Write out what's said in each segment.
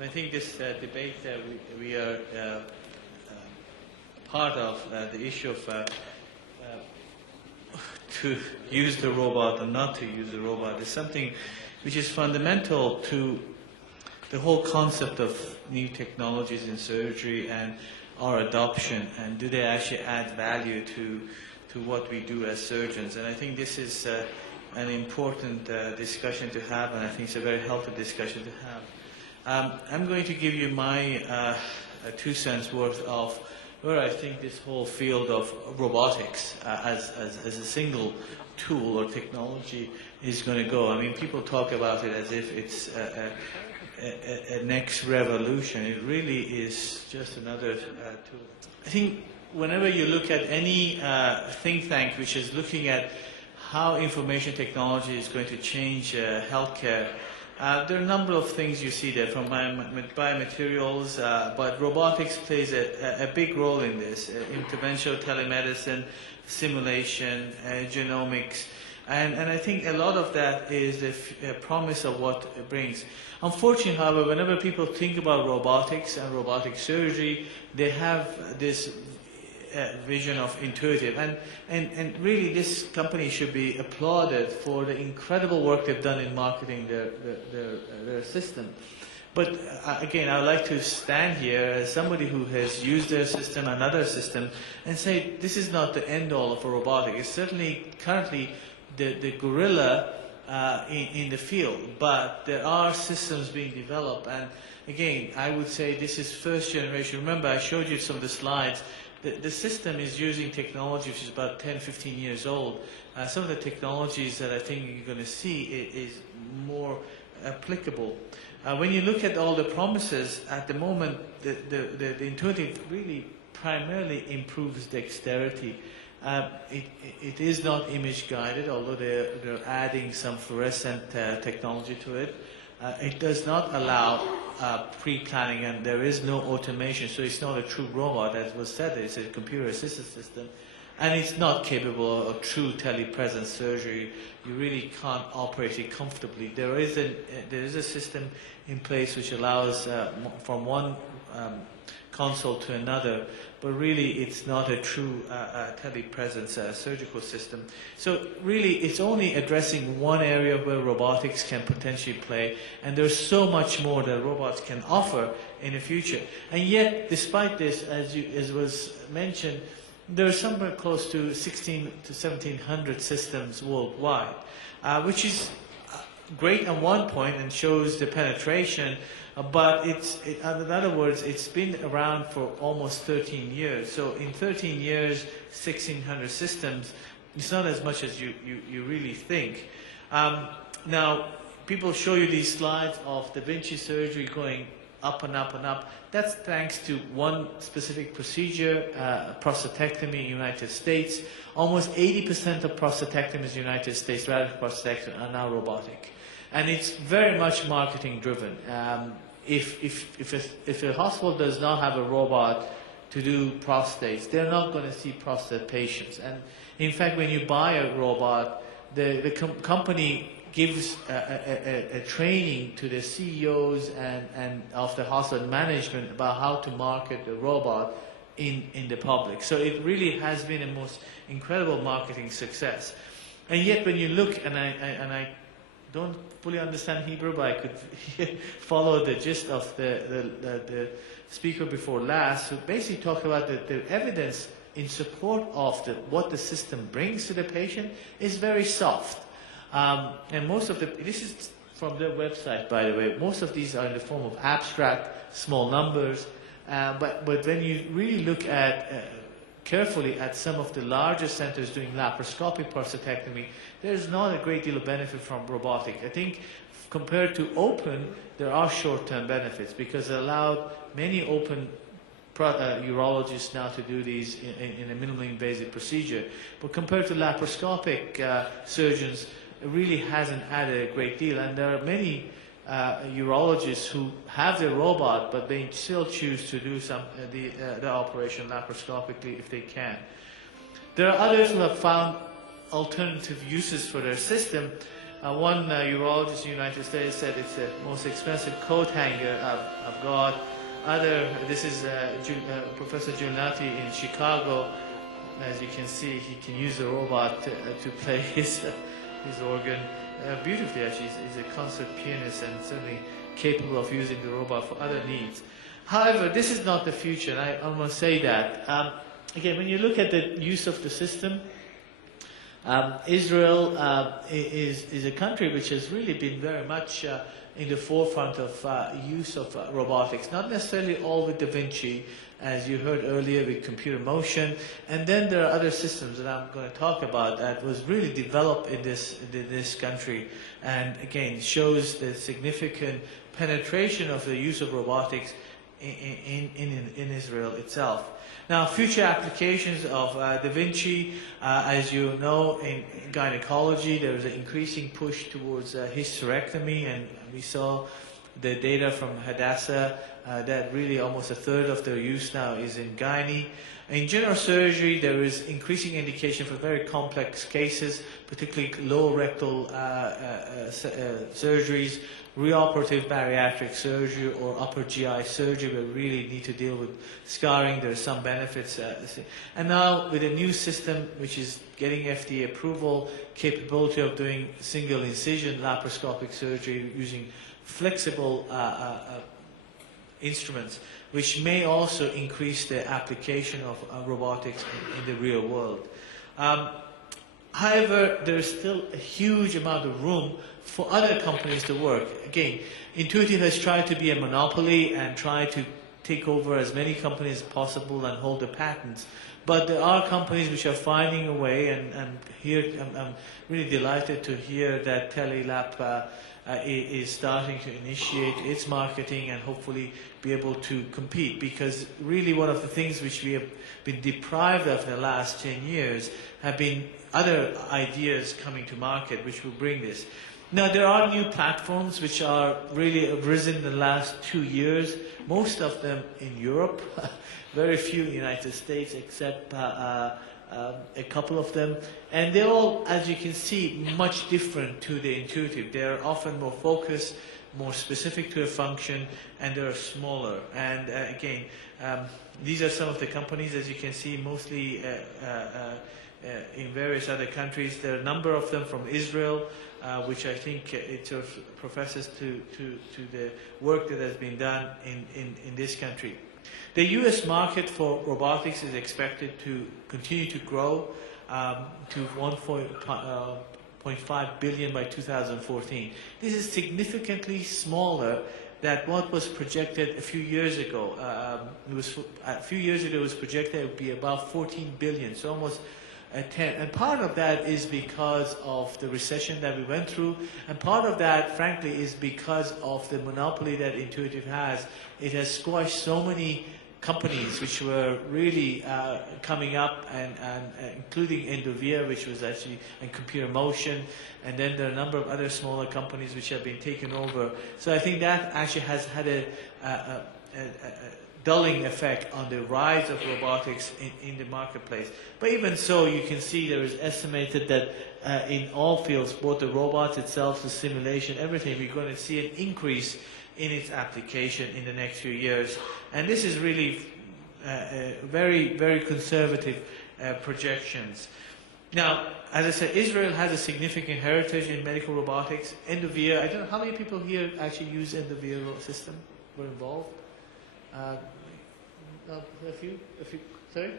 I think this debate we are part of the issue of to use the robot or not to use the robot is something which is fundamental to the whole concept of new technologies in surgery and our adoption, and do they actually add value to what we do as surgeons. And I think this is an important discussion to have, and I think it's a very healthy discussion to have. I'm going to give you my 2 cents worth of where I think this whole field of robotics as a single tool or technology is going to go. I mean, people talk about it as if it's a next revolution. It really is just another tool. I think whenever you look at any think tank which is looking at how information technology is going to change healthcare, there are a number of things you see there, from biomaterials, but robotics plays a big role in this. Interventional telemedicine, simulation, genomics, and I think a lot of that is the promise of what it brings. Unfortunately, however, whenever people think about robotics and robotic surgery, they have this vision of intuitive, and really this company should be applauded for the incredible work they've done in marketing their system. But again, I would like to stand here as somebody who has used their system, another system, and say this is not the end all of a robotic. It's certainly currently the gorilla in the field, but there are systems being developed, and again, I would say this is first generation. Remember, I showed you some of the slides. The system is using technology which is about 10, 15 years old. Some of the technologies that I think you're going to see is more applicable. When you look at all the promises, at the moment, the intuitive really primarily improves dexterity. It is not image guided, although they're adding some fluorescent technology to it. It does not allow pre-planning, and there is no automation, so it's not a true robot, as was said. It's a computer-assisted system, and it's not capable of true telepresence surgery. You really can't operate it comfortably. There is a system in place which allows from one console to another, but really it's not a true telepresence surgical system. So really it's only addressing one area where robotics can potentially play, and there's so much more that robots can offer in the future. And yet, despite this, as was mentioned, there are somewhere close to 1,600 to 1,700 systems worldwide, which is great on one point and shows the penetration, but in other words, it's been around for almost 13 years. So in 13 years, 1,600 systems, it's not as much as you really think. Now, people show you these slides of the Vinci surgery going up and up and up. That's thanks to one specific procedure, prostatectomy in the United States. Almost 80% of prostatectomies in the United States, radical prostatectomy, are now robotic. And it's very much marketing driven. If a hospital does not have a robot to do prostates, they're not going to see prostate patients. And in fact, when you buy a robot, the company gives a training to the CEOs and of the hospital management about how to market the robot in the public. So it really has been a most incredible marketing success. And yet when you look, and I don't fully understand Hebrew, but I could follow the gist of the speaker before last, who basically talked about the evidence in support of what the system brings to the patient is very soft. And most of this is from their website, by the way. Most of these are in the form of abstract, small numbers. But when you really look at carefully at some of the larger centers doing laparoscopic prostatectomy, there's not a great deal of benefit from robotic. I think compared to open, there are short-term benefits because it allowed many open urologists now to do these in a minimally invasive procedure. But compared to laparoscopic surgeons, it really hasn't added a great deal. And there are many urologists who have their robot, but they still choose to do the operation laparoscopically if they can. There are others who have found alternative uses for their system, One urologist in the United States said it's the most expensive coat hanger I've got. This is Professor Giuliani in Chicago. As you can see, he can use the robot to play his organ beautifully. Actually, he's a concert pianist and certainly capable of using the robot for other needs. However, this is not the future, and I must say that. Again, when you look at the use of the system, Israel is a country which has really been very much in the forefront of use of robotics, not necessarily all with Vinci, as you heard earlier with computer motion, and then there are other systems that I'm going to talk about that was really developed in this country, and again shows the significant penetration of the use of robotics in Israel itself. Now, future applications of Da Vinci, as you know, in gynecology, there is an increasing push towards hysterectomy, and we saw the data from Hadassah that really almost a third of their use now is in gynae. In general surgery, there is increasing indication for very complex cases, particularly low rectal surgeries, reoperative bariatric surgery, or upper GI surgery, where we really need to deal with scarring. There are some benefits. And now with a new system, which is getting FDA approval, capability of doing single incision laparoscopic surgery using flexible instruments, which may also increase the application of robotics in the real world. However, there is still a huge amount of room for other companies to work. Again, Intuitive has tried to be a monopoly and try to take over as many companies as possible and hold the patents. But there are companies which are finding a way, and here I'm really delighted to hear that Telelab is starting to initiate its marketing and hopefully be able to compete, because really one of the things which we have been deprived of in the last 10 years have been other ideas coming to market which will bring this. Now, there are new platforms which are really arisen in the last 2 years, most of them in Europe, very few in the United States except a couple of them, and they're all, as you can see, much different to the Intuitive. They're often more focused, more specific to a function, and they're smaller. And again, these are some of the companies, as you can see, mostly in various other countries. There are a number of them from Israel, which I think it sort of professes to the work that has been done in this country. The U.S. market for robotics is expected to continue to grow to 1.5 billion by 2014. This is significantly smaller than what was projected a few years ago. A few years ago it was projected it would be about 14 billion, so almost a 10. And part of that is because of the recession that we went through, and part of that, frankly, is because of the monopoly that Intuitive has. It has squashed so many companies which were really coming up, and including Endovia, which was actually in computer motion, and then there are a number of other smaller companies which have been taken over. So I think that actually has had a dulling effect on the rise of robotics in the marketplace. But even so, you can see there is estimated that in all fields, both the robots itself, the simulation, everything, we're going to see an increase in its application in the next few years. And this is really very, very conservative projections. Now, as I said, Israel has a significant heritage in medical robotics. Endovia, I don't know how many people here actually use Endovia system, were involved? A few? Sorry?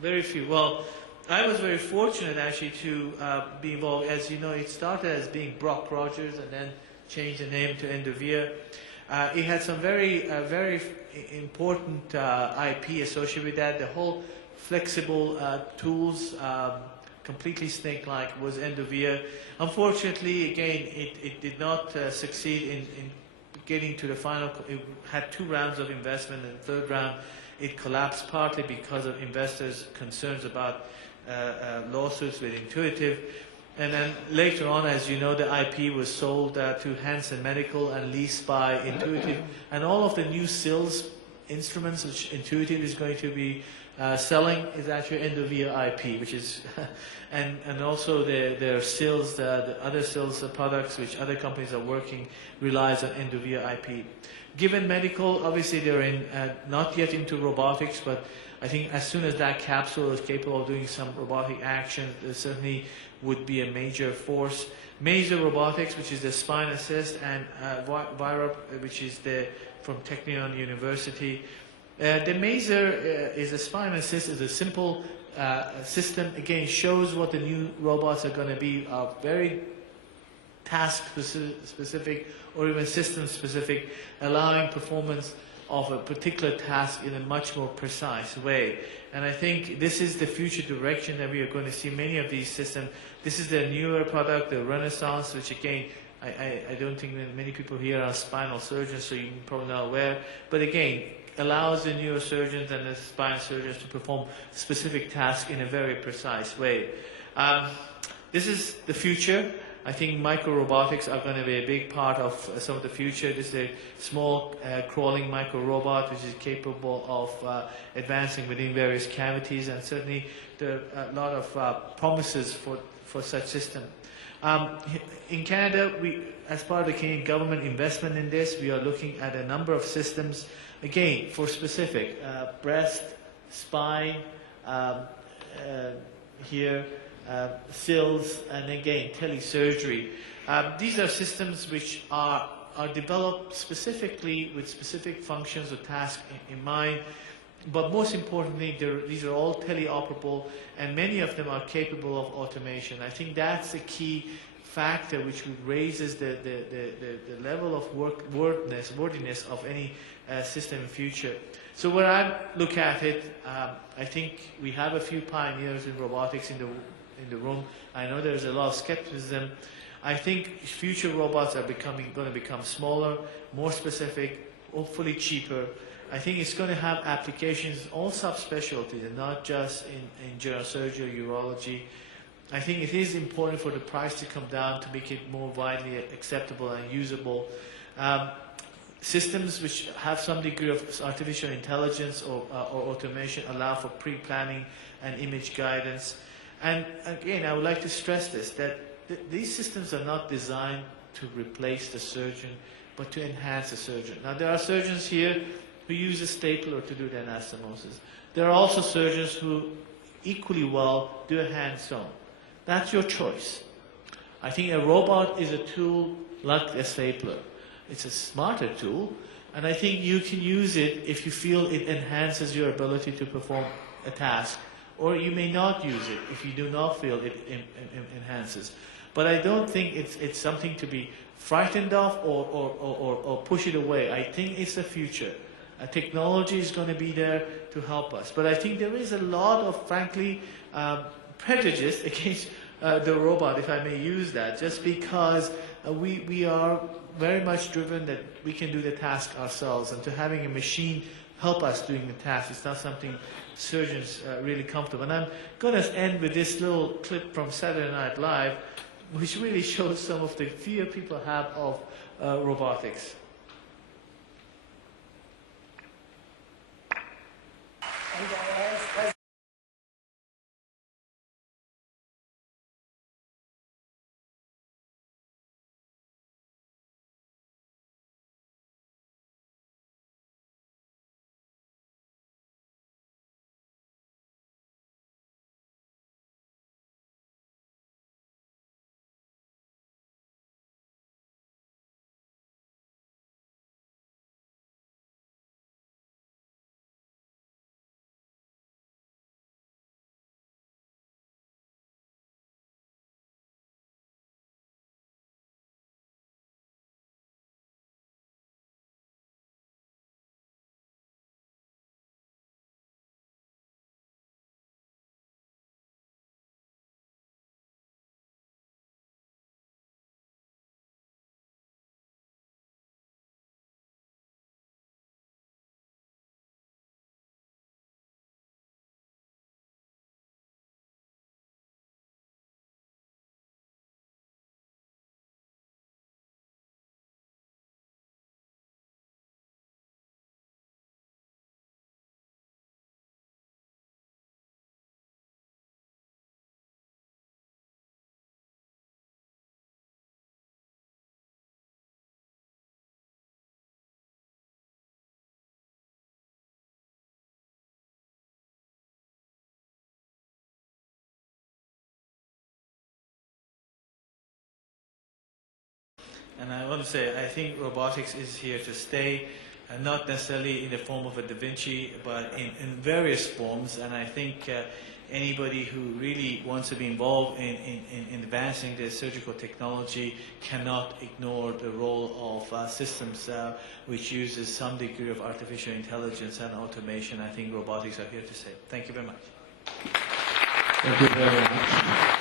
Very few. Well, I was very fortunate actually to be involved. As you know, it started as being Brock Rogers and then changed the name to Endovia. It had some very important IP associated with that. The whole flexible tools, completely snake-like, was Endovia. Unfortunately, again, it did not succeed in getting to the final. It had 2 rounds of investment, and the third round it collapsed, partly because of investors' concerns about lawsuits with Intuitive. And then later on, as you know, the IP was sold to Hansen Medical and leased by Intuitive. And all of the new sills instruments which Intuitive is going to be selling is actually Endovia IP, which is, and also their sales, the other sales products which other companies are working relies on Endovia IP. Given medical, obviously they're in not yet into robotics, but I think as soon as that capsule is capable of doing some robotic action, there certainly would be a major force. Maser Robotics, which is the Spinal Assist, and Vira, which is from Technion University. The Maser is a Spinal Assist, is a simple system. Again, shows what the new robots are going to be, very task specific or even system specific, allowing performance of a particular task in a much more precise way. And I think this is the future direction that we are going to see many of these systems. This is the newer product, the Renaissance, which again, I don't think that many people here are spinal surgeons, so you're probably not aware. But again, allows the neurosurgeons and the spine surgeons to perform specific tasks in a very precise way. This is the future. I think micro-robotics are going to be a big part of some of the future. This is a small crawling micro-robot which is capable of advancing within various cavities, and certainly there are a lot of promises for such system. In Canada, as part of the Canadian government investment in this, we are looking at a number of systems, again, for specific breast, spine, here, sills, and again, telesurgery. These are systems which are developed specifically with specific functions or tasks in mind, but most importantly, these are all teleoperable, and many of them are capable of automation. I think that's the key factor which raises the level of worthiness of any system in future. So when I look at it, I think we have a few pioneers in robotics in the room. I know there's a lot of skepticism. I think future robots are going to become smaller, more specific, hopefully cheaper. I think it's going to have applications in all subspecialties, and not just in general surgery or urology. I think it is important for the price to come down to make it more widely acceptable and usable. Systems which have some degree of artificial intelligence or automation allow for pre-planning and image guidance. And again, I would like to stress this, that these systems are not designed to replace the surgeon, but to enhance the surgeon. Now, there are surgeons here who use a stapler to do the anastomosis. There are also surgeons who equally well do a hand sewn. That's your choice. I think a robot is a tool like a stapler. It's a smarter tool, and I think you can use it if you feel it enhances your ability to perform a task, or you may not use it if you do not feel it enhances. But I don't think it's something to be frightened of or push it away. I think it's the future. Technology is going to be there to help us. But I think there is a lot of, frankly, prejudice against the robot, if I may use that, just because we are very much driven that we can do the task ourselves, and to having a machine help us doing the task is not something surgeons really comfortable. And I'm going to end with this little clip from Saturday Night Live, which really shows some of the fear people have of robotics. And I want to say, I think robotics is here to stay, not necessarily in the form of a Da Vinci, but in various forms. And I think anybody who really wants to be involved in advancing the surgical technology cannot ignore the role of systems which uses some degree of artificial intelligence and automation. I think robotics are here to stay. Thank you very much. Thank you very much.